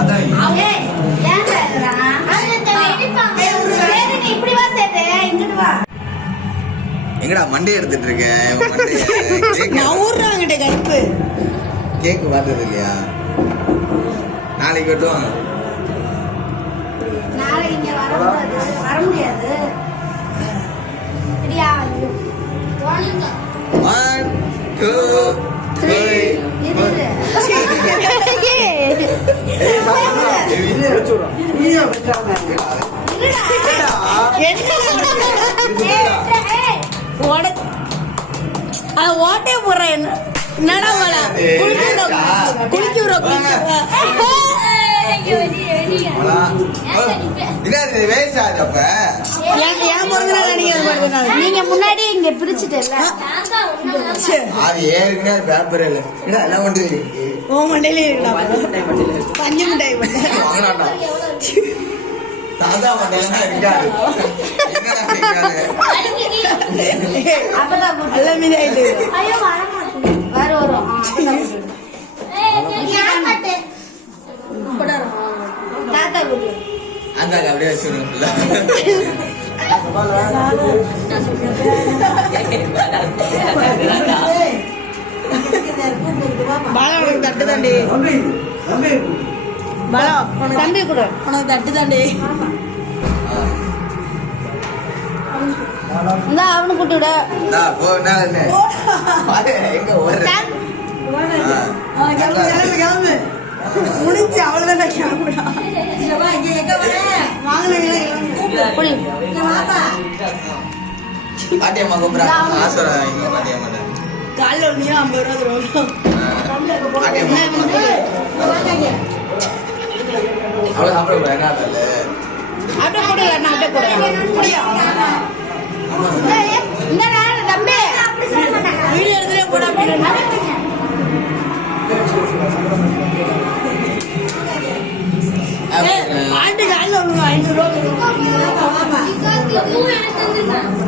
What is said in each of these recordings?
அதான். எங்கடா மண்டே எடுத்துட்டு இருக்க உன் மண்டைய? கேக்கு- பார்த்தது இல்லையா நாளைக்கு வெட்டுவாங்க நாளைக்கு இங்க வரக்கூடாது, வர முடியாது. சரியா? ஒன் டூ த்ரீ ஓட்டே போடுறேன் என்ன என்னடா குளிக்க குளிக்க நீங்க முன்னாடி இங்க பிரிச்சுட்டல அது ஏற்கனவே பேப்பர் இல்லை இல்ல எல்லாம் கொண்டு ஓ மண்டையில இருக்கா பஞ்சு மிட்டாய் பண்ண வாங்கினாண்டா தாத்தா மண்டையெல்லாம் இருக்காது என்னடா இருக்காது அப்பதான் ஐயோ வர மாட்டேங்குது. வர வரும் ஆ, அப்பதான் கூட்டு. தாத்தா கூட்டு அந்த அப்படியே வச்சுருந்தோம்ல பாலா உனக்கு தட்டு தாண்டி. பாலா உனக்கு தம்பி கூட. உனக்கு தட்டு தாண்டி. இந்த அவனு கூட்டு விட. நான் போ நான் என்ன அது எங்க ஓடுற. ஆ. கிளம்பு கிளம்பு கிளம்பு. முடிஞ்சு அவ்வளவுதான் கிளம்புடா. பாட்டியம்மா கூப்பிடுறாங்க ஆசுரம் இங்க பாட்டியம்மா காலைல ஒரு நிமிஷம் ஐம்பது ரூபா தருவோம் அவ்வளோ சாப்பிட கூடாது அப்படியே போடு நான் அப்படியே போடு முடியா இந்த நேரம் தம்பி வீடியோ எடுத்துட்டே போட அப்படின்னு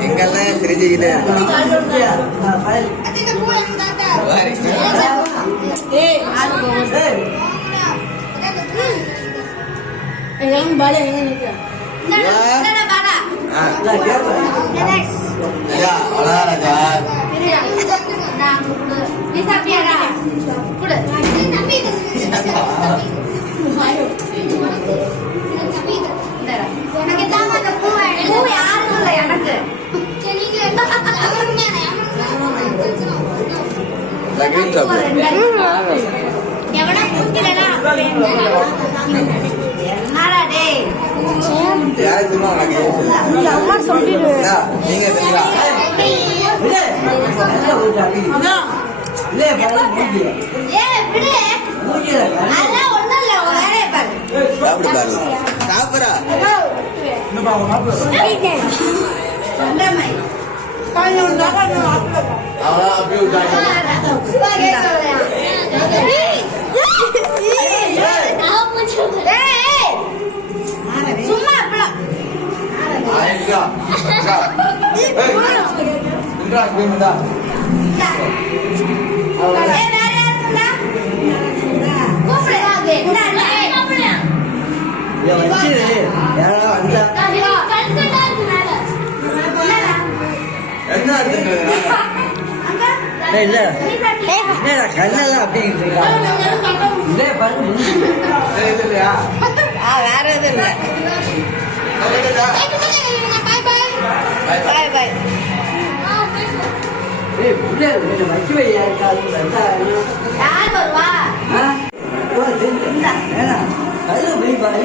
எங்கெல்லாம் தெரிஞ்சுக்கிட்டே ஏய் எல்லாம் பாலா எங்க நிற்கிறேன் ஐயா அவ்வளோதான் ராஜா உன் வேலையை பாரு சாப்பிடு பாரு சாப்பிடா சொந்தமை காலைல ஒரு நாள் அவ்வளோ அப்படியே விட்டாங்க சும்மா அப்பளம் ஆயிடுச்சா? இந்தா. ஏய், இந்தா, கிரீம் இந்தா. ஏய், வேற யாருக்குடா? கூப்பிடு. இந்தா, இந்தா. என்னடா? என்ன இல்ல? என்னடா கண்ணெல்லாம் அப்படி இருக்காங்க இதே பாருங்க? வேற எதுவும் இல்லை. பாய் பாய் ஏய் புள்ள வச்சு வை யாருக்காவது வந்தா யார் வருவா ஆ? ஓ. அதுல போய் பாரு